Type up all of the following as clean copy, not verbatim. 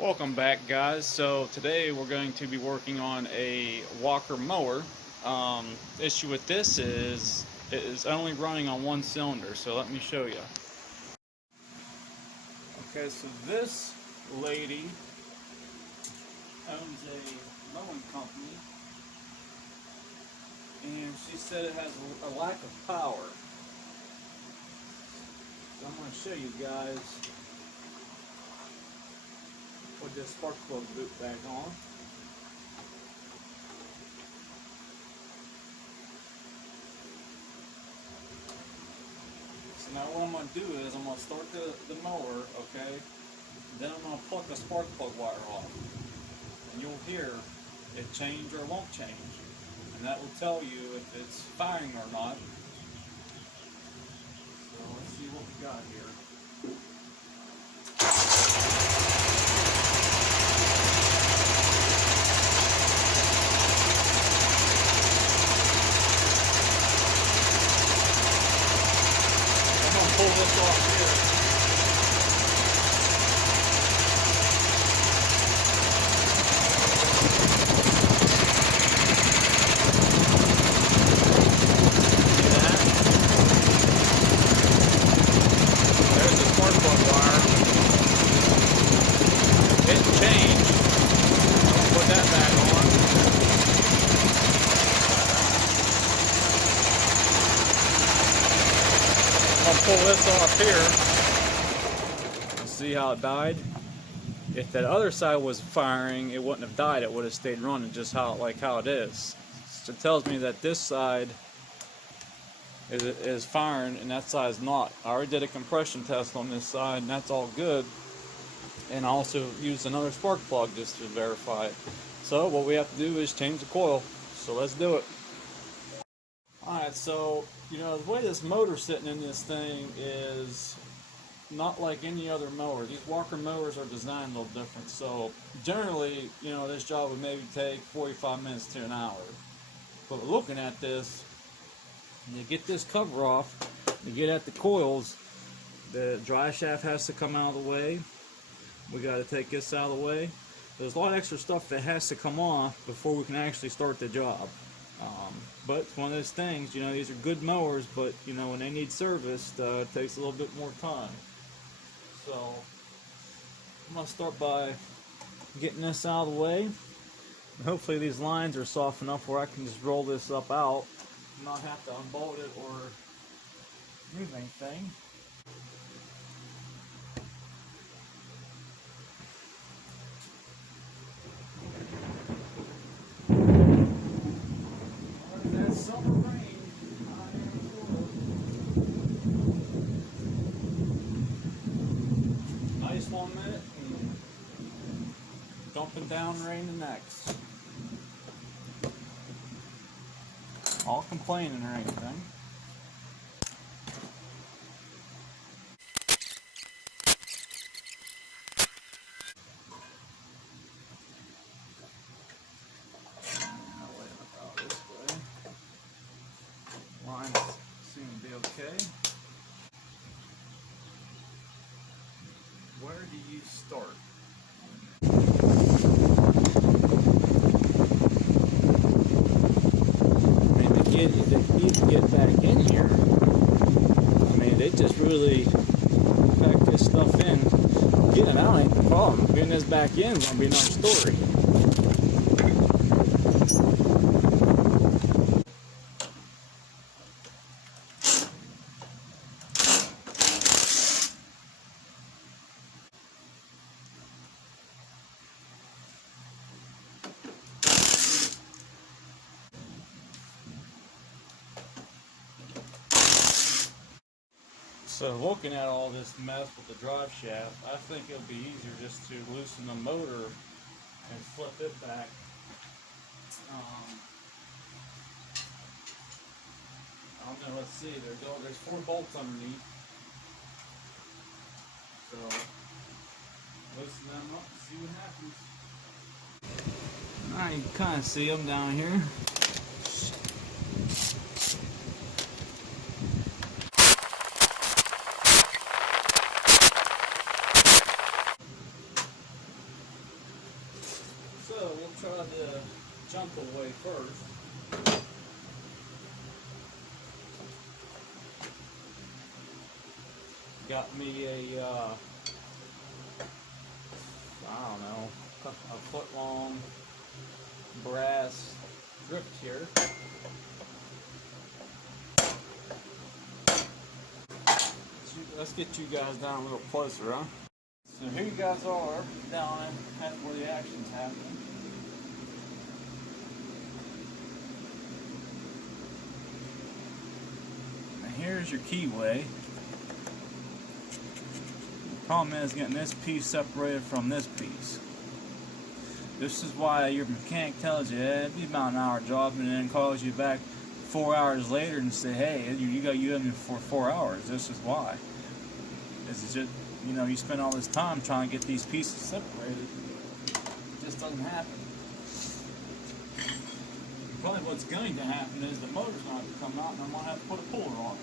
Welcome back, guys. So today we're going to be working on a Walker mower. Issue with this is it is only running on one cylinder, so let me show you. Okay, so this lady owns a mowing company, and she said it has a lack of power. So I'm going to show you guys. Put this spark plug boot back on. So now what I'm going to do is I'm going to start the mower, okay? Then I'm going to pluck the spark plug wire off. And you'll hear it change or won't change. And that will tell you if it's firing or not. So let's see what we got here. Pull this off here. See that? There's the spark plug wire. It changed. I'm going to put that back on. I'll pull this off here. See how it died? If that other side was firing, it wouldn't have died. It would have stayed running just how it is. So it tells me that this side is firing and that side is not. I already did a compression test on this side and that's all good. And I also used another spark plug just to verify it. So what we have to do is change the coil. So let's do it. Alright, so, the way this motor's sitting in this thing is not like any other mower. These Walker mowers are designed a little different. So, generally, this job would maybe take 45 minutes to an hour. But looking at this, you get this cover off, you get at the coils, the dry shaft has to come out of the way. We got to take this out of the way. There's a lot of extra stuff that has to come off before we can actually start the job. But it's one of those things, these are good mowers, but, when they need serviced, it takes a little bit more time. So, I'm going to start by getting this out of the way. Hopefully these lines are soft enough where I can just roll this up out and not have to unbolt it or move anything. Summer rain out here in Florida. Nice 1 minute and dumping down rain the next. All complaining or anything. Lines seem to be okay. Where do you start? I mean, they need to get back in here. I mean, they just really pack this stuff in. Getting it out ain't the problem. Getting this back in is going to be another story. So looking at all this mess with the drive shaft, I think it'll be easier just to loosen the motor and flip it back. I don't know, let's see, there's 4 bolts underneath. So loosen them up and see what happens. Alright, you can kind of see them down here. the junk away first. Got me a, I don't know, a foot long brass drift here. Let's get you guys down a little closer, huh? So here you guys are down at where the action's happening. And here's your keyway. The problem is getting this piece separated from this piece. This is why your mechanic tells you it'd be about an hour job, and then calls you back 4 hours later and say, hey, you got you in for 4 hours. This is why. This is just, you know, you spend all this time trying to get these pieces separated. It just doesn't happen. Probably what's going to happen is the motor's going to have to come out, and I'm going to have to put a puller on it.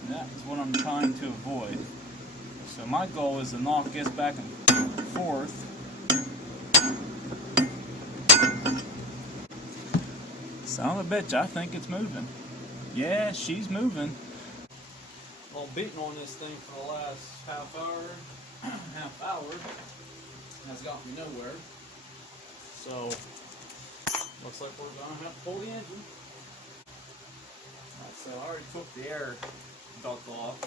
And that is what I'm trying to avoid. So my goal is to knock this back and forth. Son of a bitch, I think it's moving. Yeah, she's moving. Well, beating on this thing for the last half hour has got me nowhere. So, looks like we're gonna have to pull the engine. Alright, so I already took the air duct off.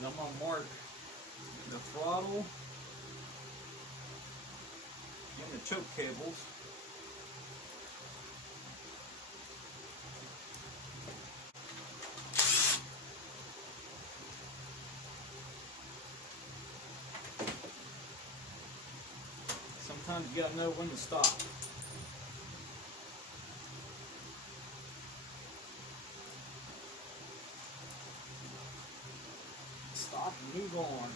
Now I'm gonna mark the throttle and the choke cables. Sometimes you gotta know when to stop. Stop and move on.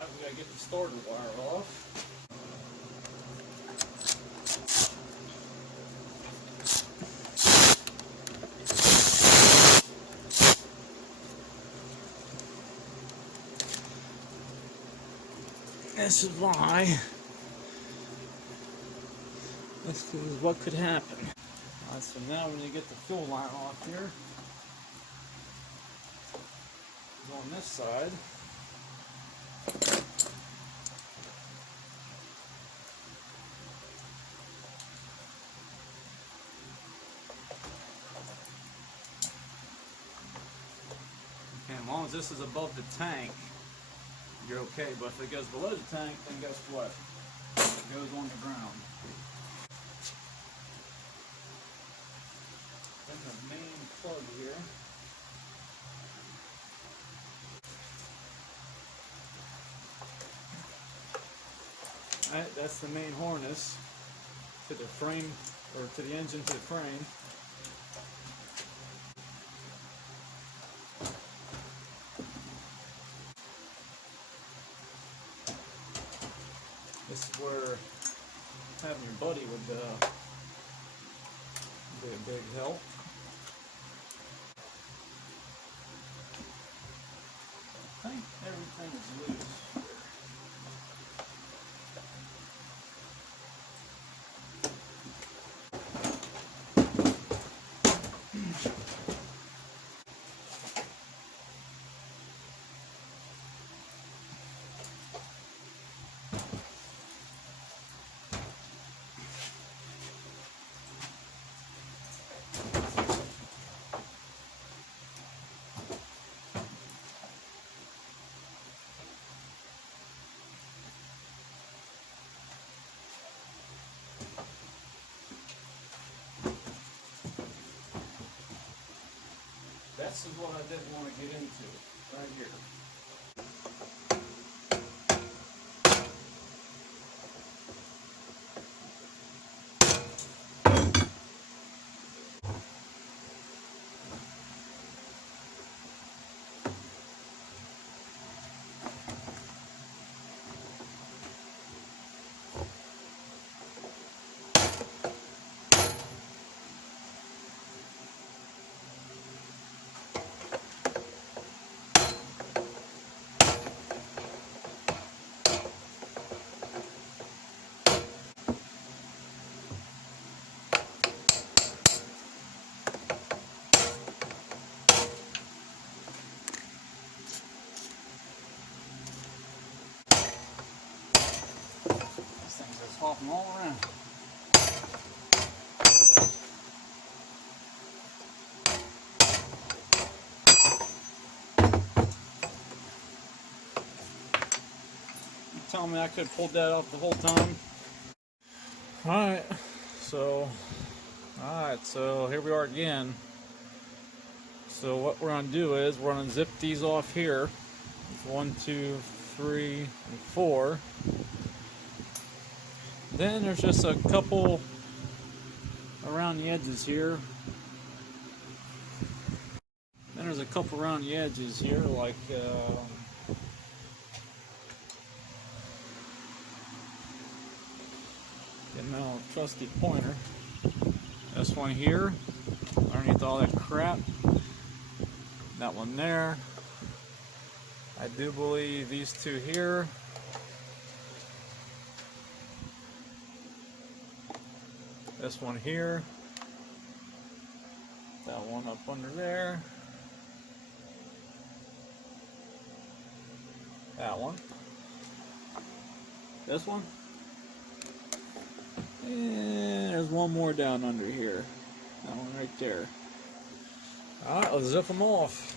Alright, we gotta get the starter wire off. This is why. This is what could happen. Alright, so now when you get the fuel line off here, go on this side. Okay, as long as this is above the tank, you're okay, but if it goes below the tank, then guess what? It goes on the ground. Then the main plug here. Alright, that's the main harness to the frame, or to the engine to the frame. This is where having your buddy would be a big help. I think everything is loose. This is what I didn't want to get into, right here. them all around. You tell me I could have pulled that off the whole time. Alright, so here we are again. So what we're gonna do is we're gonna zip these off here. 1, 2, 3, and 4. Then there's just a couple around the edges here. Then there's a couple around the edges here, like getting my old trusty pointer. This one here, underneath all that crap. That one there. I do believe these two here. This one here. That one up under there. That one. This one. And there's one more down under here. That one right there. Alright, let's zip them off.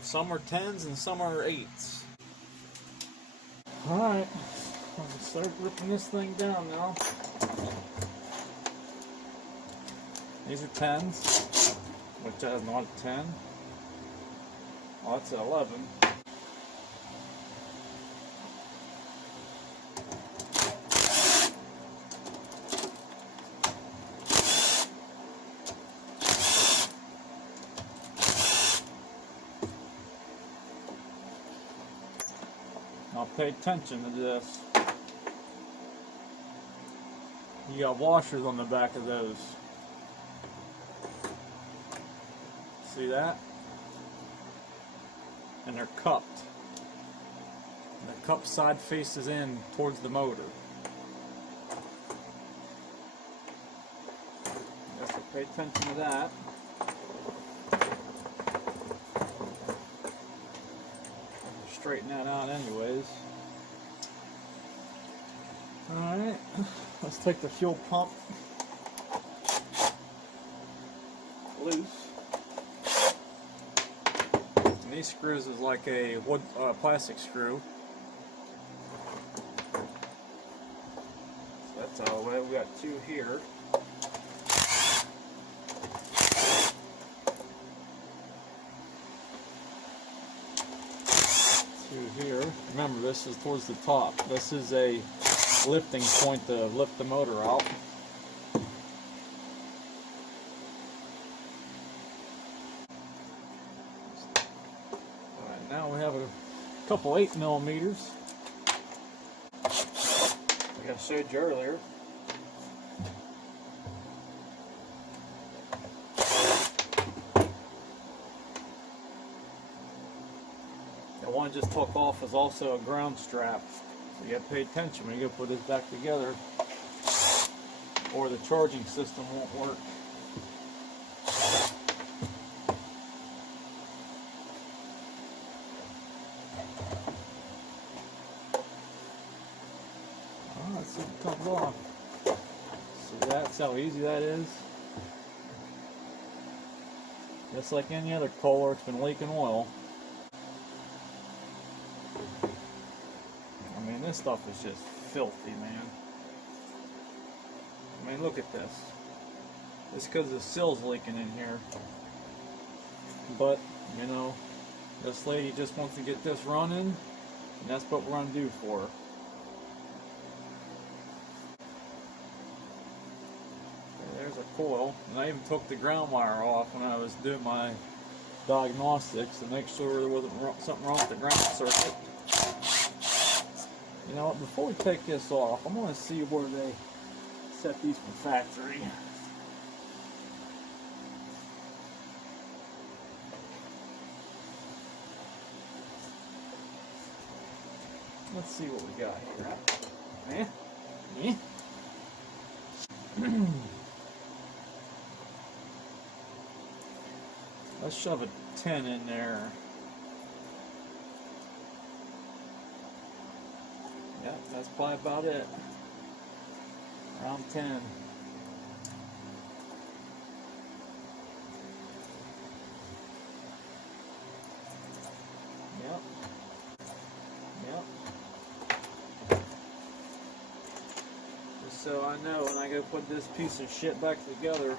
Some are 10s and some are 8s. Alright, I'm gonna start ripping this thing down now. These are 10s, which is not a 10. Oh, that's an 11. Now pay attention to this. You got washers on the back of those. See that? And they're cupped. And the cup side faces in towards the motor. You have to pay attention to that. Straighten that out anyways. Alright, let's take the fuel pump loose. And these screws is like a wood plastic screw. So that's out of the way. We got 2 here. Here. Remember, this is towards the top. This is a lifting point to lift the motor out. Alright, now we have a couple 8mm. Like I showed you earlier. The one I just took off is also a ground strap, so you have to pay attention when you put this back together, or the charging system won't work. Let's see if it comes off. See, that's how easy that is. Just like any other Kohler, it's been leaking oil. I mean, this stuff is just filthy, man. I mean, look at this. It's because the sill's leaking in here. But, you know, this lady just wants to get this running, and that's what we're going to do for her. There's a coil, and I even took the ground wire off when I was doing my diagnostics to make sure there wasn't something wrong with the ground circuit. You know what, before we take this off, I'm going to see where they set these from factory. Let's see what we got here. Let's shove a 10 in there. Yeah, That's probably about it. Around 10. Yep. Yep. Just so I know when I go put this piece of shit back together,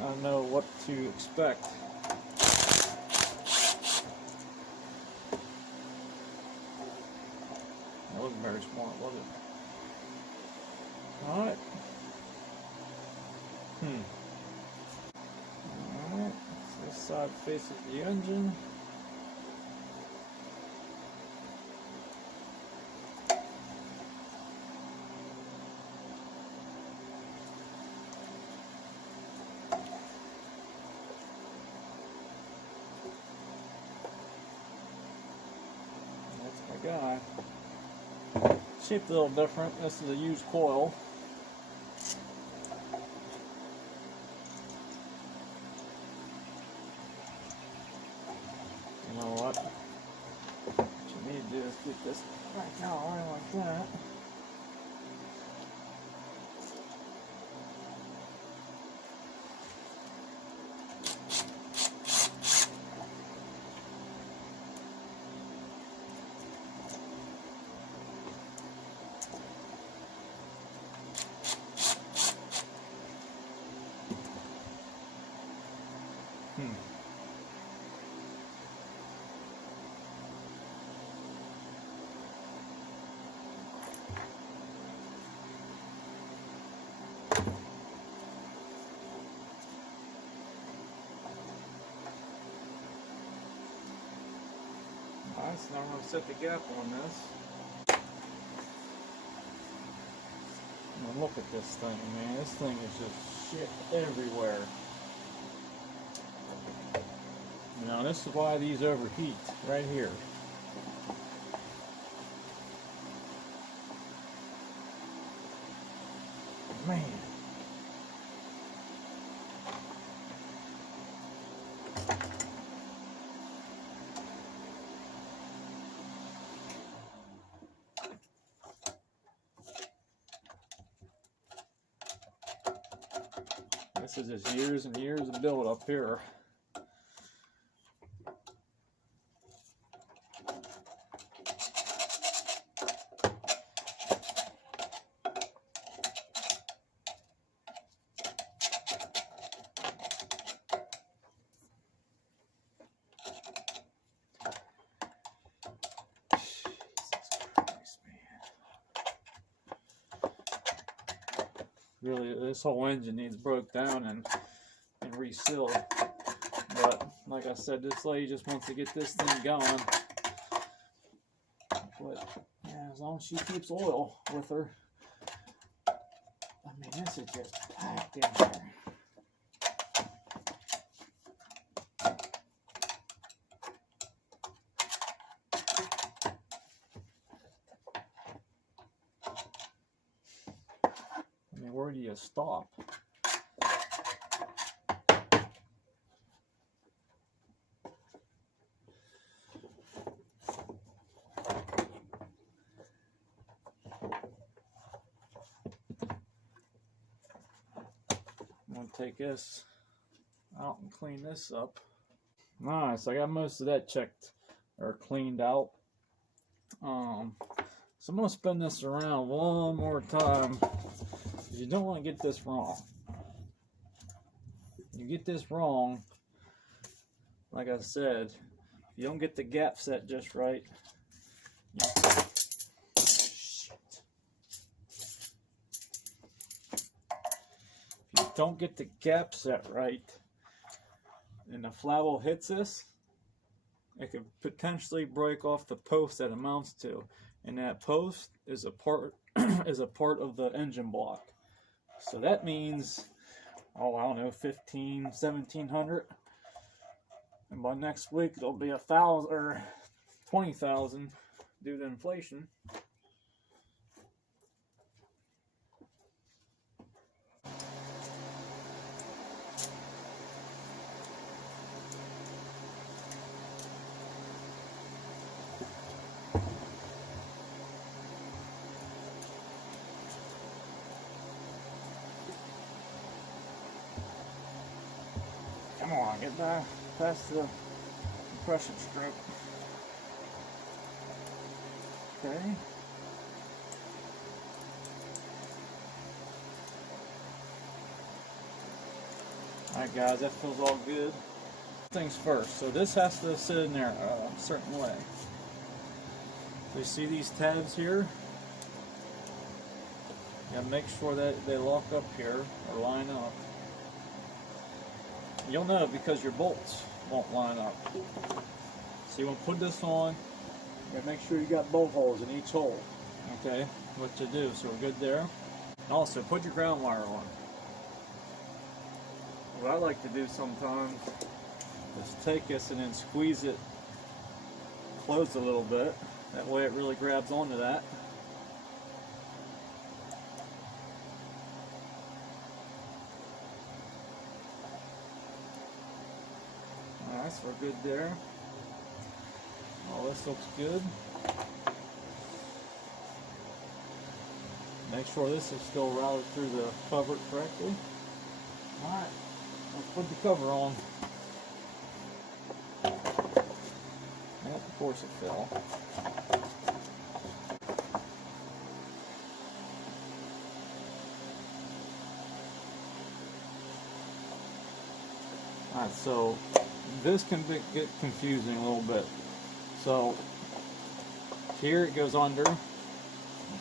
I know what to expect. That wasn't very smart, was it? Alright. Alright. So this side faces the engine. That's my guy. Shaped a little different. This is a used coil. You know what? What you need to do is get this right now, right like that. Alright, so now we're going to set the gap on this. And look at this thing, man. This thing is just shit everywhere. Now this is why these overheat, right here. Man. This is just years and years of build up here. Really, this whole engine needs broke down and resealed. But like I said, this lady just wants to get this thing going. But yeah, as long as she keeps oil with her, I mean, this is just packed in here. I mean, where do you stop? I'm going to take this out and clean this up. Nice, I got most of that checked or cleaned out. So I'm going to spin this around one more time. You don't want to get this wrong. You get this wrong, like I said, if you don't get the gap set just right, if you don't get the gap set right, and the flywheel hits this, it could potentially break off the post that it mounts to, and that post is a part of the engine block. So that means, oh, I don't know, 1700, and by next week it'll be 1,000 or 20,000 due to inflation. Come on, get back past the compression stroke. Okay. Alright guys, that feels all good. Things first, so this has to sit in there a certain way. So you see these tabs here? You gotta make sure that they lock up here or line up. You'll know because your bolts won't line up. So you want to put this on, you gotta make sure you got bolt holes in each hole. Okay, what to do, so we're good there. And also put your ground wire on. What I like to do sometimes is take this and then squeeze it closed a little bit. That way it really grabs onto that. Alright, so we're good there. All this looks good. Make sure this is still routed through the cover correctly. Alright, let's put the cover on. Yep, of course it fell. Alright, so this can get confusing a little bit. So here it goes under,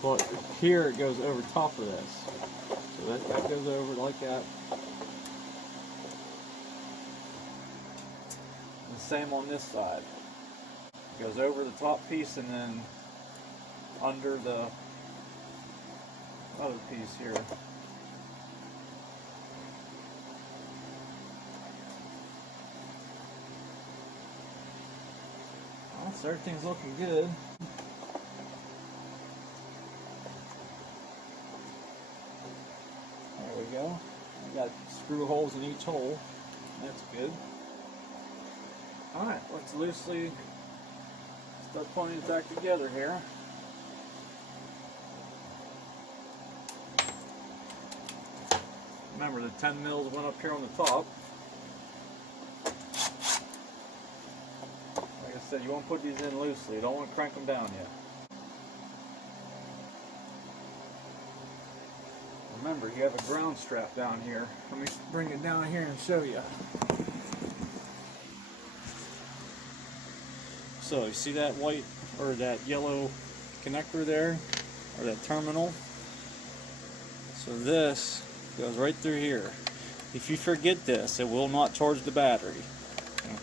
but here it goes over top of this. So that goes over like that. And the same on this side. It goes over the top piece and then under the other piece here. So everything's looking good. There we go. I got screw holes in each hole. That's good. Alright, let's loosely start putting it back together here. Remember the 10 mils went up here on the top. Like I said, you won't put these in loosely. You don't want to crank them down yet. Remember, you have a ground strap down here. Let me bring it down here and show you. So you see that white or that yellow connector there, or that terminal? So this goes right through here. If you forget this, it will not charge the battery.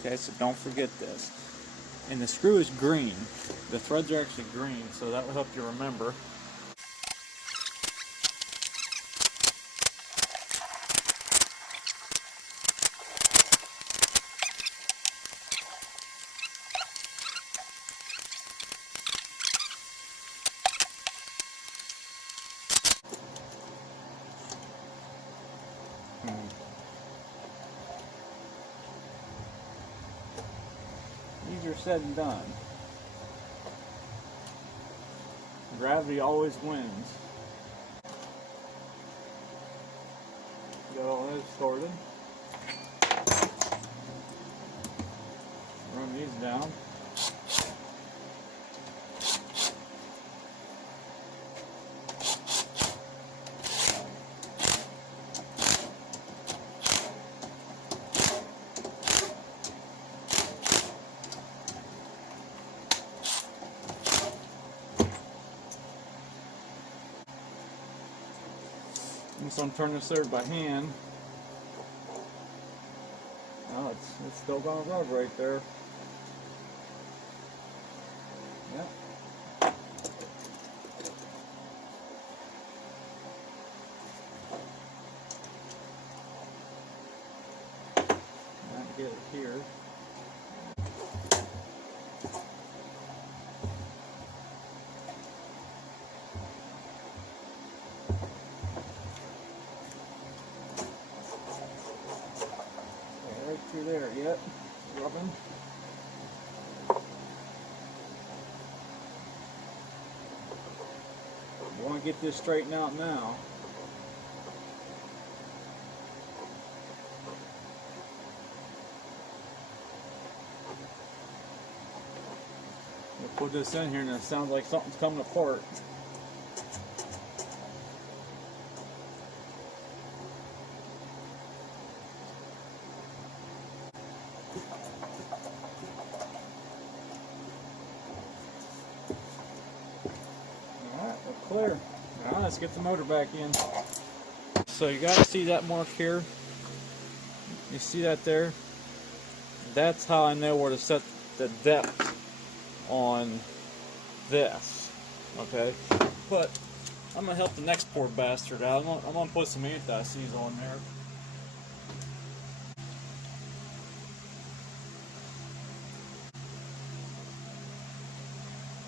Okay, so don't forget this. And the screw is green. The threads are actually green, so that will help you remember. Easier said than done. Gravity always wins. Got all those sorted. Run these down. So I'm turning this over by hand. Oh, it's still gonna rub right there. Yep. Get it here. Right through there, yep, rubbing. You want to get this straightened out now. put this in here and it sounds like something's coming apart. Alright, we're clear. Alright, let's get the motor back in. So you gotta see that mark here. You see that there? That's how I know where to set the depth on this. Okay? But I'm gonna help the next poor bastard out. I'm gonna put some anti-seize on there.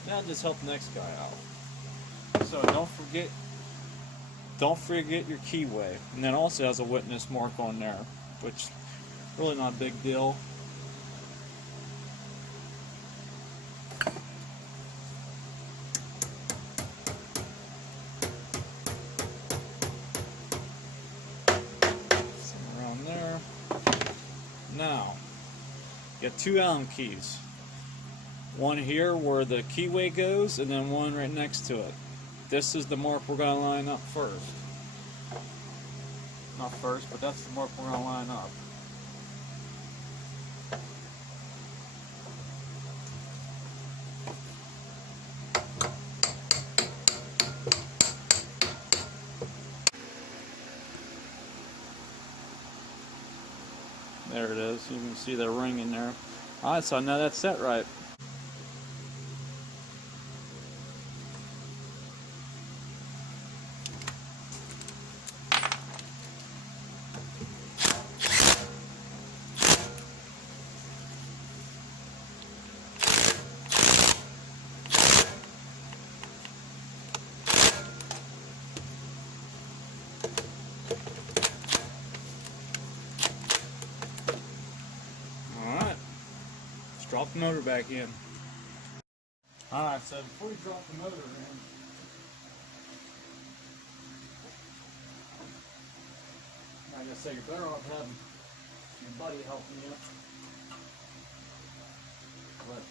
That'll just help the next guy out. So don't forget your keyway. And then also has a witness mark on there, which really not a big deal. Somewhere around there. Now, you got two Allen keys. One here where the keyway goes, and then one right next to it. This is the mark we're going to line up first. Not first, but that's the mark we're going to line up. There it is. You can see the ring in there. Alright, so now that's set right. Drop the motor back in. Alright, so before you drop the motor in, like I say, you're better off having your buddy helping you. But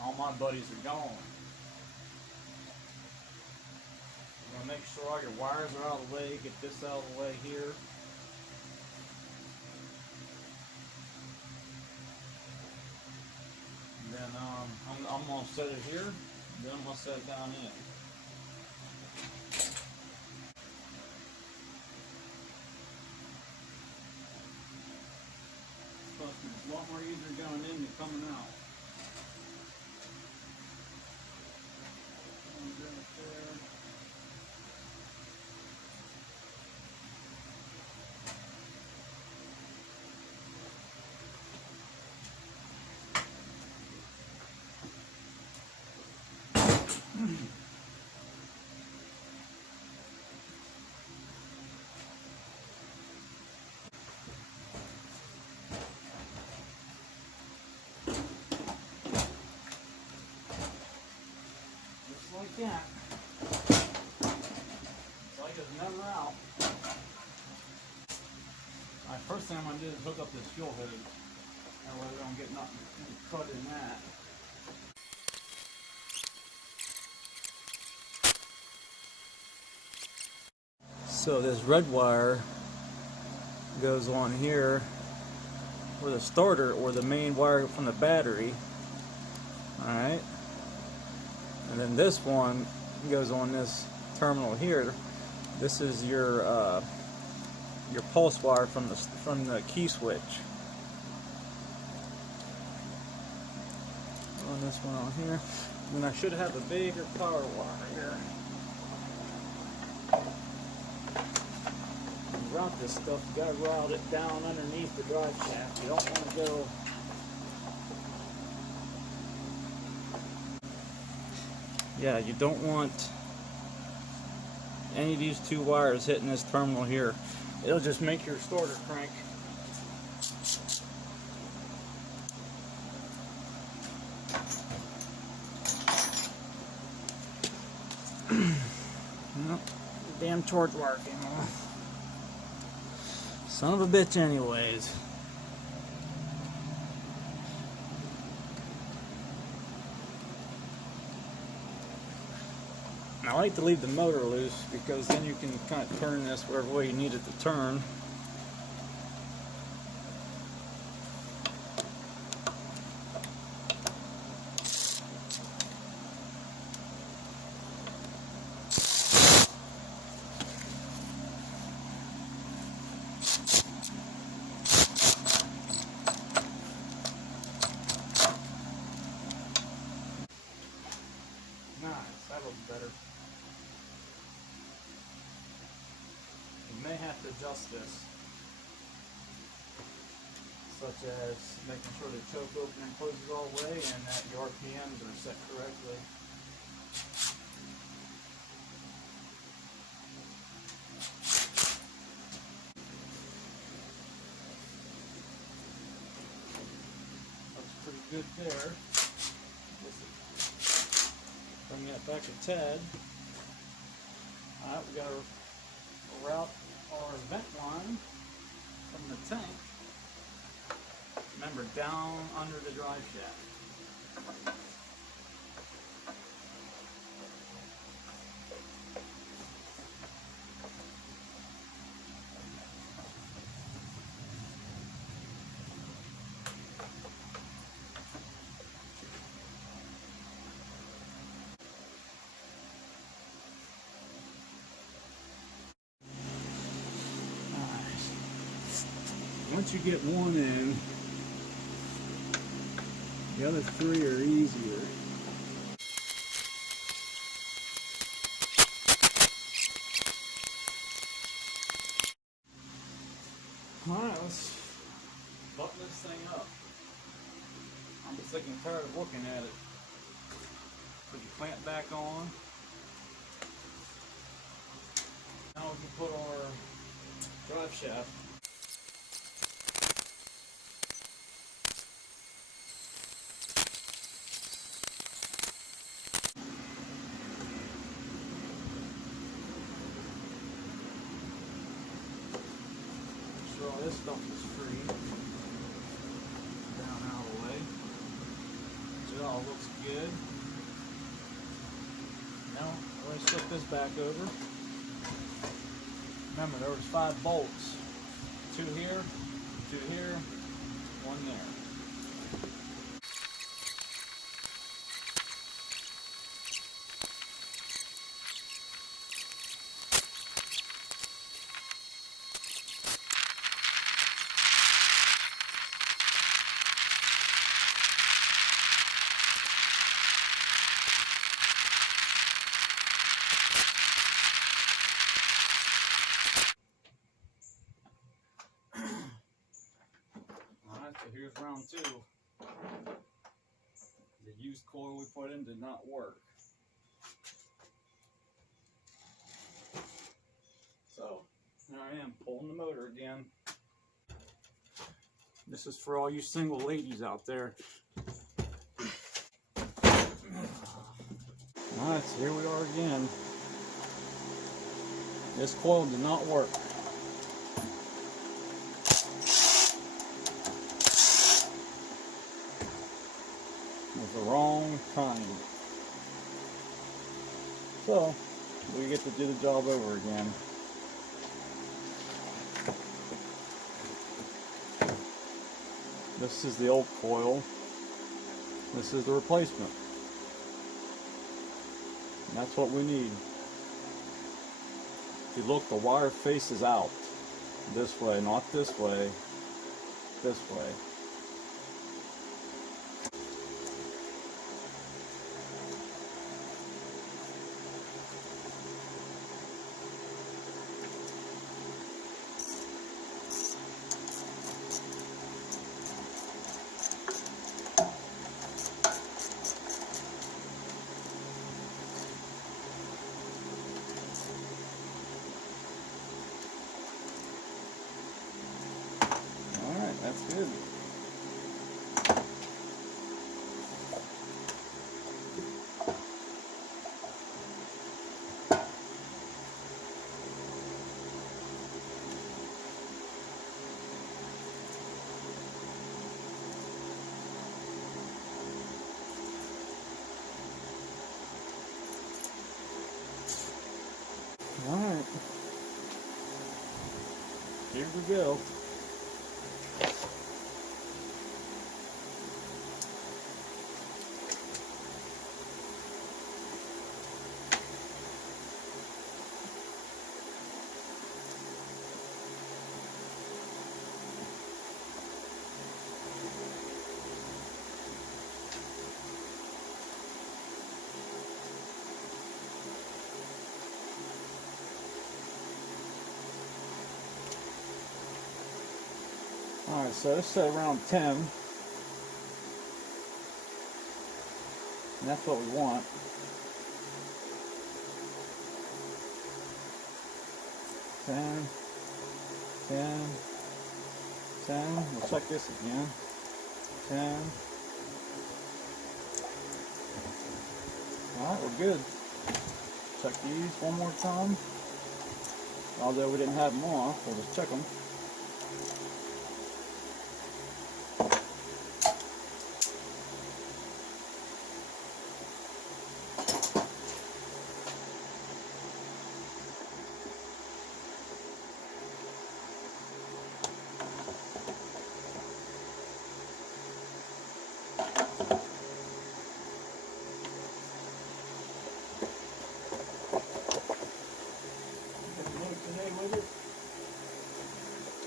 all my buddies are gone. I'm going to make sure all your wires are out of the way, get this out of the way here. Then I'm going to set it here, then I'm going to set it down in. It's supposed to be a lot more easier going in than coming out. Like that. It's like it's never out. Alright, first thing I'm going to do is hook up this fuel hose. That way we don't get nothing cut in that. So this red wire goes on here where the starter or the main wire from the battery. Alright. And then this one goes on this terminal here. This is your pulse wire from the key switch. On this one on here. And then I should have a bigger power wire here. When you route this stuff, you gotta route it down underneath the drive shaft. You don't want to go. Yeah, you don't want any of these two wires hitting this terminal here. It'll just make your starter crank. Nope, damn torch working. Son of a bitch anyways. like to leave the motor loose because then you can kind of turn this whatever way you need it to turn. Nice, that looks better. You may have to adjust this, such as making sure the choke opening closes all the way and that your RPMs are set correctly. Looks pretty good there. Bring that back a tad. Alright, we got to route our vent line from the tank. Remember, down under the drive shaft. Once you get one in, the other three are easier. Alright, let's button this thing up. I'm just sick and tired of looking at it. Put the clamp back on. Now we can put our drive shaft. All this stuff is free. Down out of the way. So it all looks good. Now, we're going to slip this back over. Remember, there was 5 bolts. 2 here, 2 here, 1 there. So here's round 2. The used coil we put in did not work. So here I am pulling the motor again. This is for all you single ladies out there. Alright, so here we are again. This coil did not work. The wrong kind. So we get to do the job over again. This is the old coil. This is the replacement. And that's what we need. If you look, the wire faces out. This way, not this way. This way. That's good. we go. Alright, so let's say around 10. And that's what we want. 10, 10, 10. We'll check this again. 10. Alright, we're good. Check these one more time. Although we didn't have them off, we'll just check them.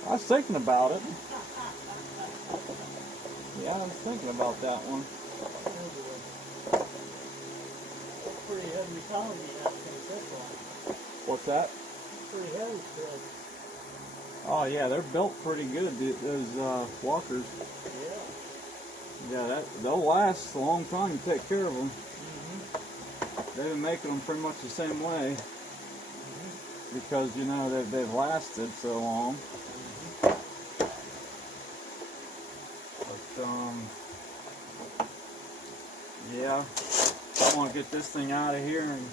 I was thinking about it. Yeah, I was thinking about that one. That's pretty heavy column you have to take this one. What's that? Pretty heavy thread. Oh yeah, they're built pretty good, those walkers. Yeah. Yeah, they'll last a long time. You take care of them. Mm-hmm. They've been making them pretty much the same way because you know they've lasted so long. But yeah, I want to get this thing out of here and.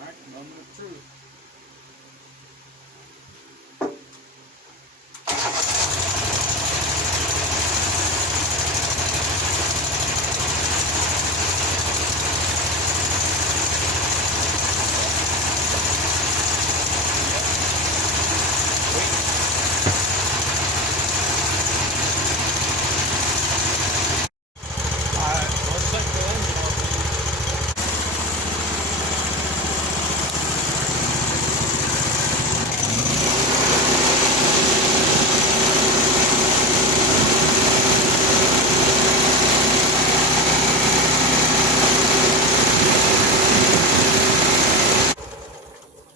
Alright, moment of truth. Alright, let's check the engine off.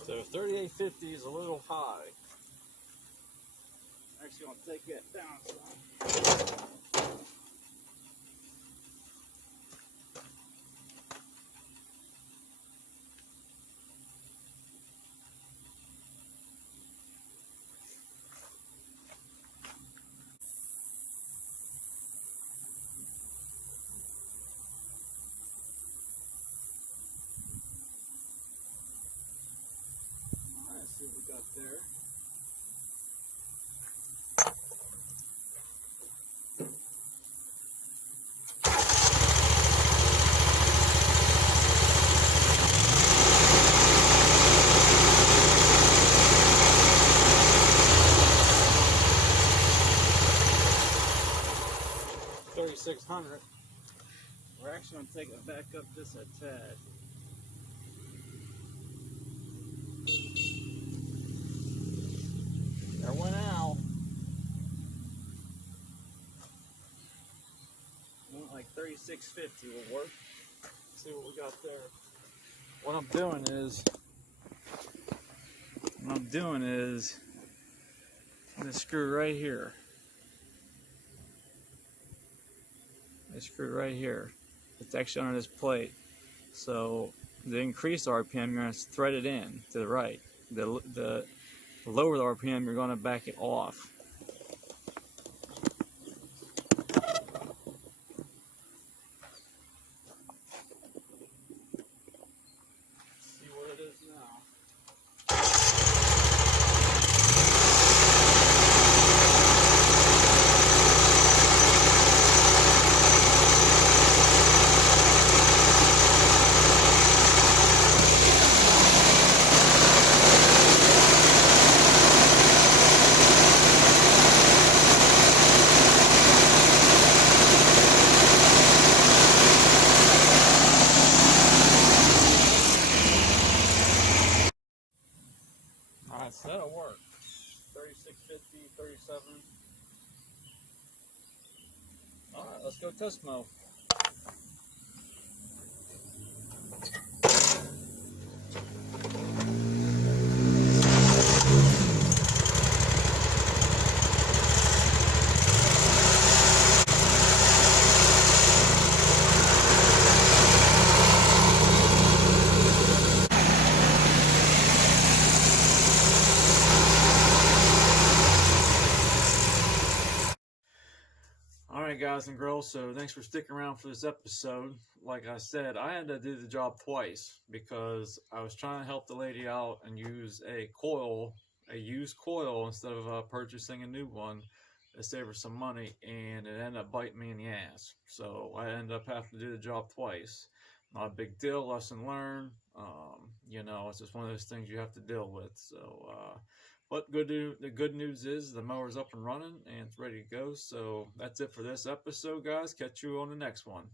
So 3850 is a little high. Actually, I'll take that down some. Alright, see what we got there. $3,600. We're actually going to take it back up just a tad. There went out. Went like 3650 will work. See what we got there. What I'm doing is this screw right here. This screw right here. It's actually under this plate. So to increase the RPM, you're going to thread it in to the right. The lower the RPM, you're going to back it off. So that'll work. 3650, 37. Alright, let's go test mow. Alright guys and girls, so thanks for sticking around for this episode. Like I said, I had to do the job twice because I was trying to help the lady out and use a coil, a used coil, instead of purchasing a new one to save her some money, and it ended up biting me in the ass. So I ended up having to do the job twice. Not a big deal, lesson learned. You know, it's just one of those things you have to deal with. So, but the good news is the mower's up and running and it's ready to go. So that's it for this episode, guys. Catch you on the next one.